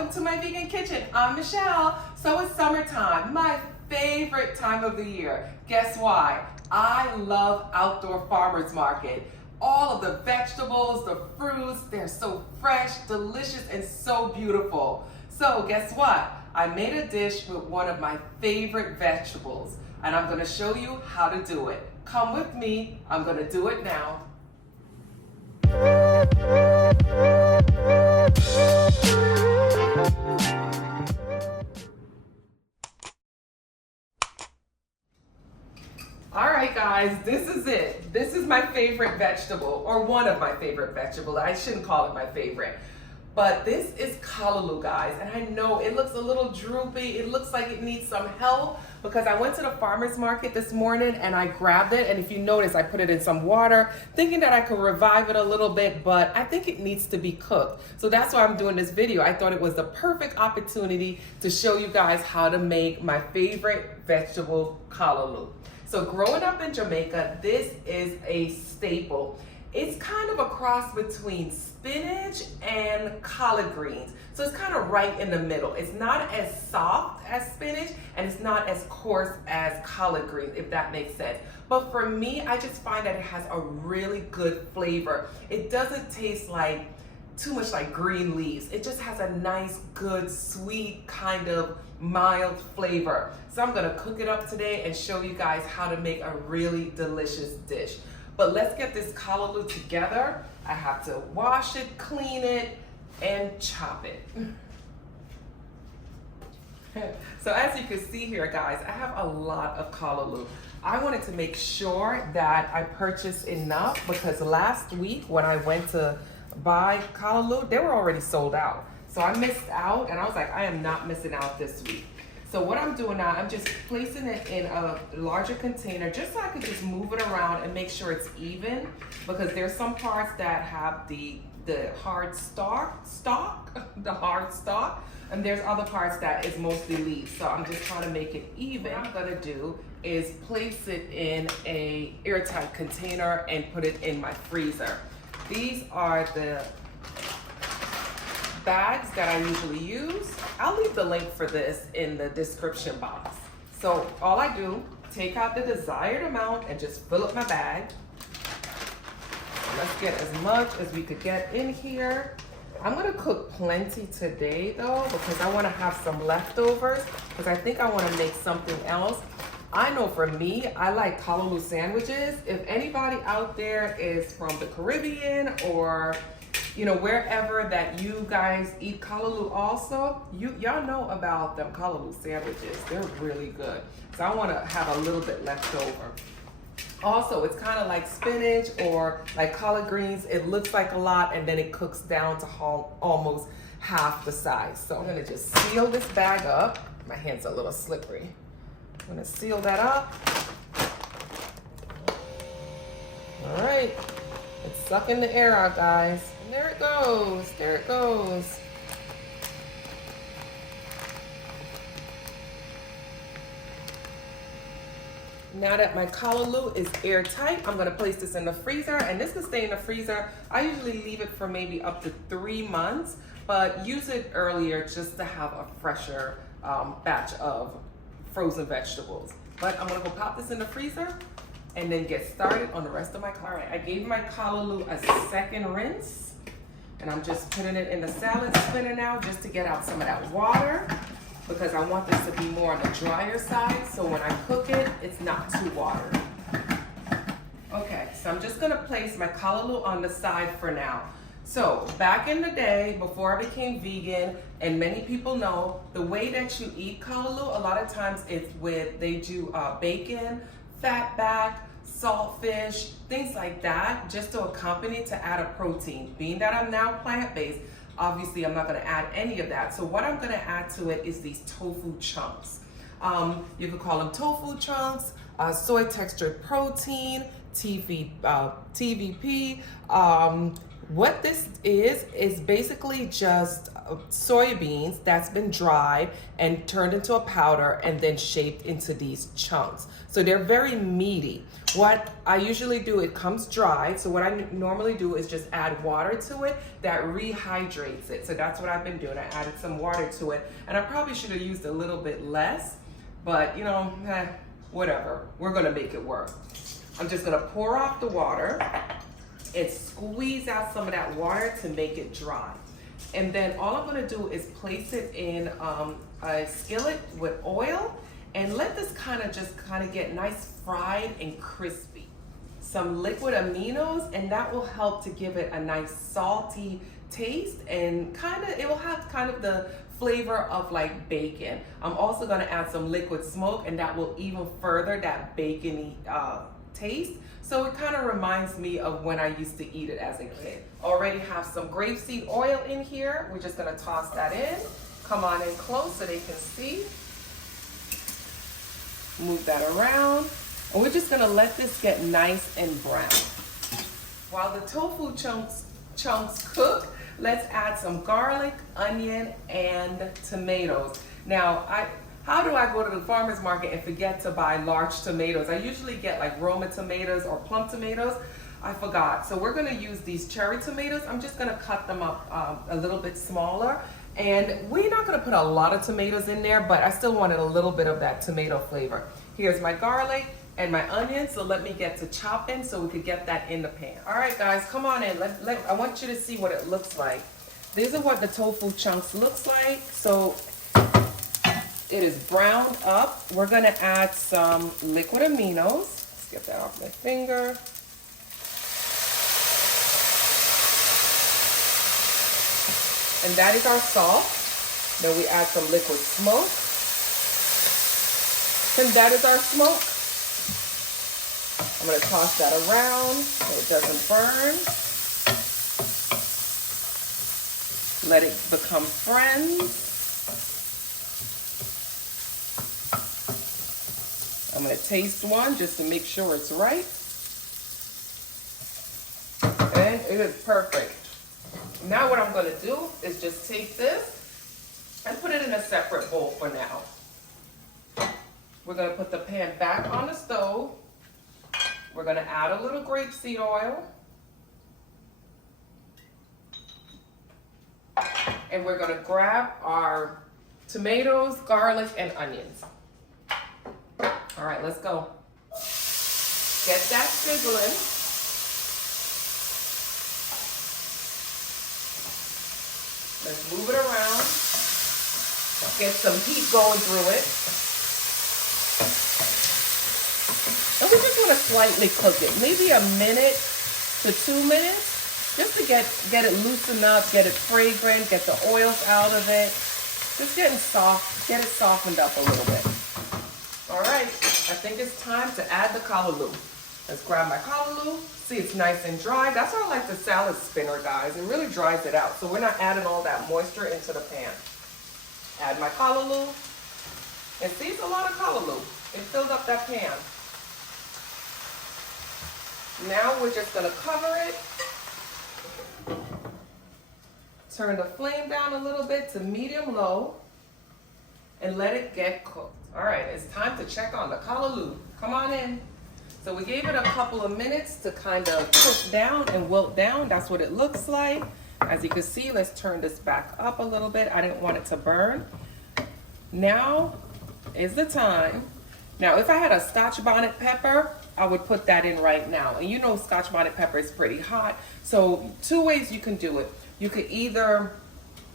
welcome to my vegan kitchen. I'm Michelle. So it's summertime, my favorite time of the year. Guess why? I love outdoor farmers market. All of the vegetables, the fruits, they're so fresh, delicious, and so beautiful. So guess what? I made a dish with one of my favorite vegetables, and I'm gonna show you how to do it. Come with me, I'm gonna do it now. All right, guys, this is it. This is my favorite vegetable, or one of my favorite vegetables. I shouldn't call it my favorite. But this is callaloo, guys, and I know it looks a little droopy. It looks like it needs some help because I went to the farmer's market this morning and I grabbed it, and if you notice, I put it in some water thinking that I could revive it a little bit, but I think it needs to be cooked. So that's why I'm doing this video. I thought it was the perfect opportunity to show you guys how to make my favorite vegetable, callaloo. So growing up in Jamaica, this is a staple. It's kind of a cross between spinach and collard greens. So it's kind of right in the middle. It's not as soft as spinach and it's not as coarse as collard greens, if that makes sense. But for me, I just find that it has a really good flavor. It doesn't taste like too much like green leaves. It just has a nice, good, sweet, kind of mild flavor. So I'm gonna cook it up today and show you guys how to make a really delicious dish. But let's get this callaloo together. I have to wash it, clean it, and chop it. So as you can see here, guys, I have a lot of callaloo. I wanted to make sure that I purchased enough because last week when I went to buy callaloo, they were already sold out. So I missed out, and I was like, I am not missing out this week. So what I'm doing now, I'm just placing it in a larger container just so I can just move it around and make sure it's even, because there's some parts that have the hard stalk, and there's other parts that is mostly leaves. So I'm just trying to make it even. What I'm gonna do is place it in a airtight container and put it in my freezer. These are the bags that I usually use. I'll leave the link for this in the description box. So all I do, take out the desired amount and just fill up my bag. Let's get as much as we could get in here. I'm gonna cook plenty today though, because I wanna have some leftovers, because I think I wanna make something else. I know for me, I like callaloo sandwiches. If anybody out there is from the Caribbean or wherever that you guys eat callaloo also, y'all know about them callaloo sandwiches. They're really good. So I want to have a little bit left over. Also, it's kind of like spinach or like collard greens. It looks like a lot and then it cooks down to almost half the size. So I'm gonna just seal this bag up. My hand's a little slippery. I'm gonna seal that up. All right, it's sucking the air out, guys. And there it goes, there it goes. Now that my callaloo is airtight, I'm gonna place this in the freezer, and this can stay in the freezer. I usually leave it for maybe up to 3 months, but use it earlier just to have a fresher batch of frozen vegetables. But I'm gonna go pop this in the freezer and then get started on the rest of my callaloo. All right, I gave my callaloo a second rinse. And I'm just putting it in the salad spinner now just to get out some of that water, because I want this to be more on the drier side, so when I cook it, it's not too watery. Okay, so I'm just gonna place my callaloo on the side for now. So back in the day, before I became vegan, and many people know, the way that you eat callaloo, a lot of times it's they do bacon, fat back, saltfish, things like that, just to accompany to add a protein. Being that I'm now plant-based, obviously I'm not gonna add any of that. So what I'm gonna add to it is these tofu chunks. You could call them tofu chunks, soy textured protein, TVP. What this is basically just soybeans that's been dried and turned into a powder and then shaped into these chunks. So they're very meaty. What I usually do, it comes dried. So what I normally do is just add water to it that rehydrates it. So that's what I've been doing. I added some water to it, and I probably should have used a little bit less, but you know, whatever. We're gonna make it work. I'm just gonna pour off the water and squeeze out some of that water to make it dry. And then all I'm gonna do is place it in a skillet with oil and let this kind of get nice fried and crispy. Some liquid aminos, and that will help to give it a nice salty taste, and it will have kind of the flavor of like bacon. I'm also gonna add some liquid smoke, and that will even further that bacony taste. So it kind of reminds me of when I used to eat it as a kid. Already have some grapeseed oil in here. We're just gonna toss that in. Come on in close so they can see. Move that around. And we're just gonna let this get nice and brown. While the tofu chunks cook, let's add some garlic, onion, and tomatoes. Now, how do I go to the farmer's market and forget to buy large tomatoes? I usually get like Roma tomatoes or plum tomatoes. I forgot. So we're gonna use these cherry tomatoes. I'm just gonna cut them up a little bit smaller. And we're not gonna put a lot of tomatoes in there, but I still wanted a little bit of that tomato flavor. Here's my garlic and my onions, so let me get to chopping so we could get that in the pan. All right, guys, come on in. I want you to see what it looks like. These are what the tofu chunks looks like. So it is browned up. We're gonna add some liquid aminos. Let's get that off my finger. And that is our salt. Then we add some liquid smoke. And that is our smoke. I'm gonna toss that around so it doesn't burn. Let it become friends. I'm gonna taste one just to make sure it's right. And it is perfect. Now what I'm gonna do is just take this and put it in a separate bowl for now. We're gonna put the pan back on the stove. We're gonna add a little grapeseed oil. And we're gonna grab our tomatoes, garlic, and onions. All right, let's go. Get that sizzling. Let's move it around. Get some heat going through it. And we just want to slightly cook it, maybe a minute to 2 minutes, just to get it loosened up, get it fragrant, get the oils out of it. Just getting soft, get it softened up a little bit. All right, I think it's time to add the callaloo. Let's grab my callaloo. See, it's nice and dry. That's why I like the salad spinner, guys. It really dries it out. So we're not adding all that moisture into the pan. Add my callaloo. And see, it's a lot of callaloo. It filled up that pan. Now we're just gonna cover it. Turn the flame down a little bit to medium-low and let it get cooked. All right, it's time to check on the callaloo. Come on in. So we gave it a couple of minutes to kind of cook down and wilt down. That's what it looks like. As you can see, let's turn this back up a little bit. I didn't want it to burn. Now is the time. Now, if I had a Scotch bonnet pepper, I would put that in right now. And you know Scotch bonnet pepper is pretty hot. So 2 ways you can do it. You could either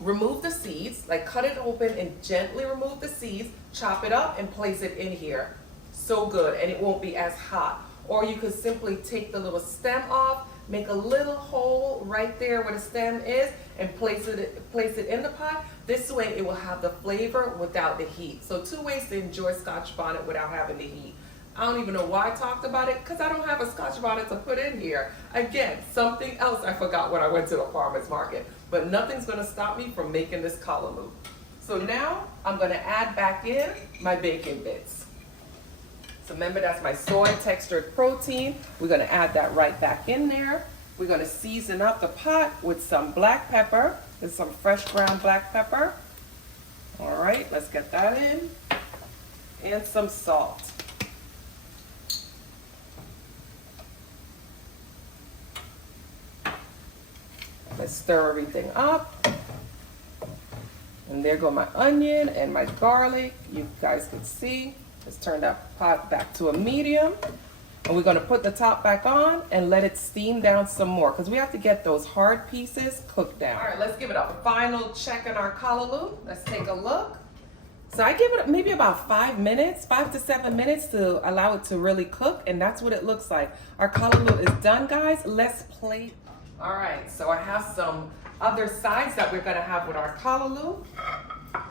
remove the seeds, like cut it open and gently remove the seeds, chop it up and place it in here. So good, and it won't be as hot. Or you could simply take the little stem off, make a little hole right there where the stem is, and place it in the pot. This way it will have the flavor without the heat. So 2 ways to enjoy Scotch bonnet without having the heat. I don't even know why I talked about it, because I don't have a Scotch bonnet to put in here. Again, something else I forgot when I went to the farmer's market. But nothing's gonna stop me from making this callaloo. So now I'm gonna add back in my bacon bits. So remember, that's my soy textured protein. We're gonna add that right back in there. We're gonna season up the pot with some black pepper. There's some fresh ground black pepper. All right, let's get that in. And some salt. Let's stir everything up. And there go my onion and my garlic. You guys can see. Let's turn that pot back to a medium. And we're gonna put the top back on and let it steam down some more because we have to get those hard pieces cooked down. All right, let's give it a final check on our callaloo. Let's take a look. So I give it maybe about 5 minutes, 5 to 7 minutes to allow it to really cook, and that's what it looks like. Our callaloo is done, guys. Let's plate. All right, so I have some other sides that we're gonna have with our callaloo.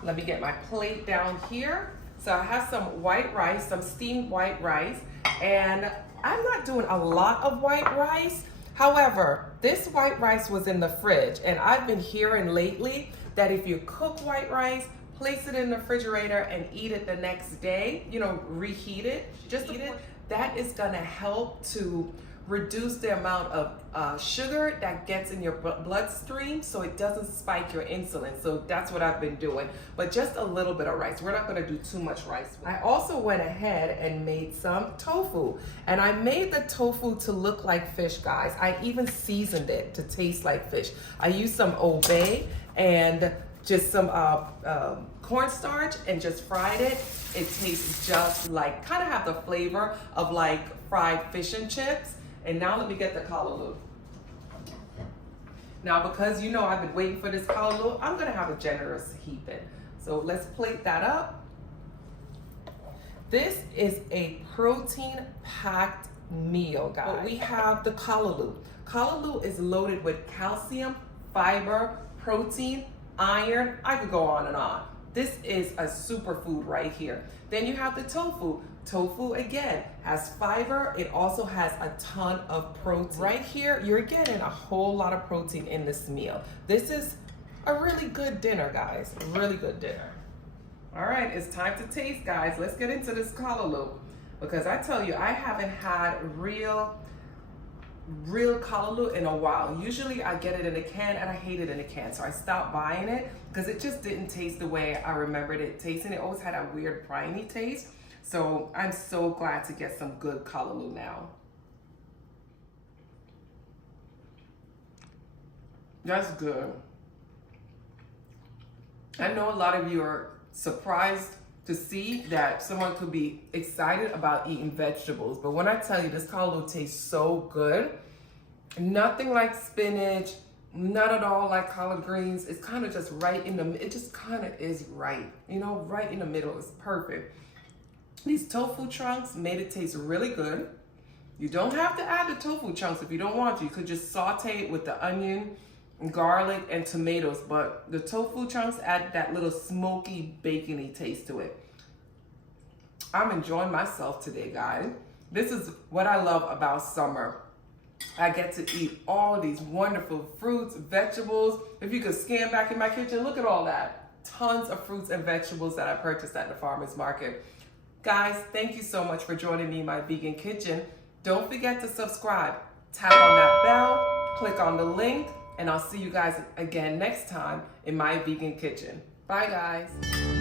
Let me get my plate down here. So I have some white rice, some steamed white rice, and I'm not doing a lot of white rice. However, this white rice was in the fridge, and I've been hearing lately that if you cook white rice, place it in the refrigerator and eat it the next day, you know, reheat it, just eat it, that is gonna help to reduce the amount of sugar that gets in your bloodstream so it doesn't spike your insulin. So that's what I've been doing, but just a little bit of rice. We're not gonna do too much rice. I also went ahead and made some tofu, and I made the tofu to look like fish, guys. I even seasoned it to taste like fish. I used some obey and just some cornstarch and just fried it. It tastes just like, kind of have the flavor of like fried fish and chips. And now let me get the callaloo. Now, because you know I've been waiting for this callaloo, I'm gonna have a generous heaping. So let's plate that up. This is a protein-packed meal, guys. But we have the callaloo. Callaloo is loaded with calcium, fiber, protein, iron. I could go on and on. This is a superfood right here. Then you have the tofu. Tofu, again, has fiber. It also has a ton of protein. Right here, you're getting a whole lot of protein in this meal. This is a really good dinner, guys. A really good dinner. All right, it's time to taste, guys. Let's get into this callaloo. Because I tell you, I haven't had real callaloo in a while. Usually I get it in a can and I hate it in a can. So I stopped buying it because it just didn't taste the way I remembered it tasting. It always had a weird briny taste. So I'm so glad to get some good callaloo now. That's good. I know a lot of you are surprised to see that someone could be excited about eating vegetables, but when I tell you this callaloo tastes so good, nothing like spinach, not at all like collard greens. It's kind of just right in the, it just kind of is right, you know, right in the middle. It's perfect. These tofu chunks made it taste really good. You don't have to add the tofu chunks if you don't want to. You could just saute it with the onion, garlic, and tomatoes, but the tofu chunks add that little smoky, bacony taste to it. I'm enjoying myself today, guys. This is what I love about summer. I get to eat all of these wonderful fruits, vegetables. If you could scan back in my kitchen, look at all that. Tons of fruits and vegetables that I purchased at the farmer's market. Guys, thank you so much for joining me in my vegan kitchen. Don't forget to subscribe. Tap on that bell, click on the link, and I'll see you guys again next time in my vegan kitchen. Bye, guys.